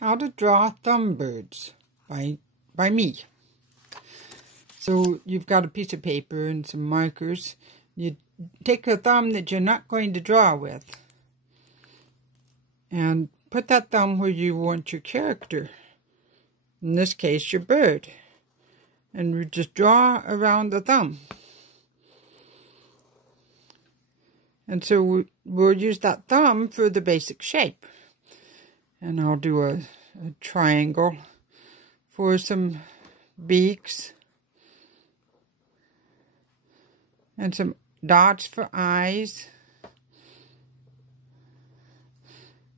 How to Draw Thumb Birds by me. So you've got a piece of paper and some markers. You take a thumb that you're not going to draw with and put that thumb where you want your character. In this case, your bird. And we just draw around the thumb. And so we'll use that thumb for the basic shape. And I'll do a triangle for some beaks. And some dots for eyes.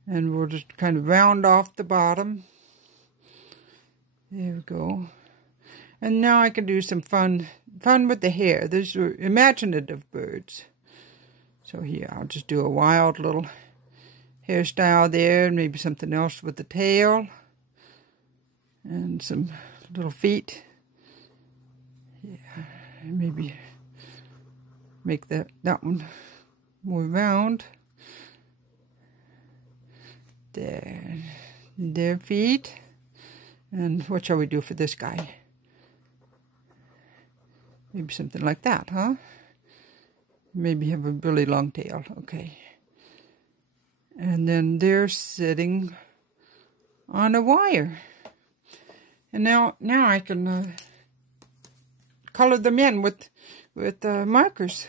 And we'll just kind of round off the bottom. There we go. And now I can do some fun with the hair. These are imaginative birds. So here, I'll just do a wild little hairstyle there, and maybe something else with the tail. And some little feet. Yeah, maybe make that one more round. There. Their feet. And what shall we do for this guy? Maybe something like that, huh? Maybe have a really long tail. Okay. And then they're sitting on a wire. And now I can color them in with markers.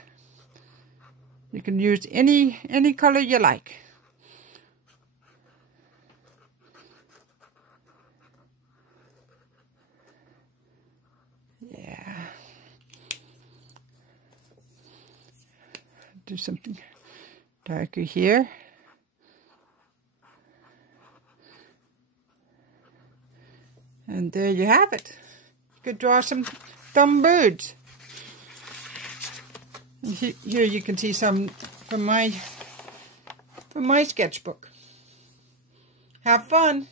You can use any color you like. Yeah. Do something darker here. And there you have it. You could draw some thumb birds. And here you can see some from my sketchbook. Have fun.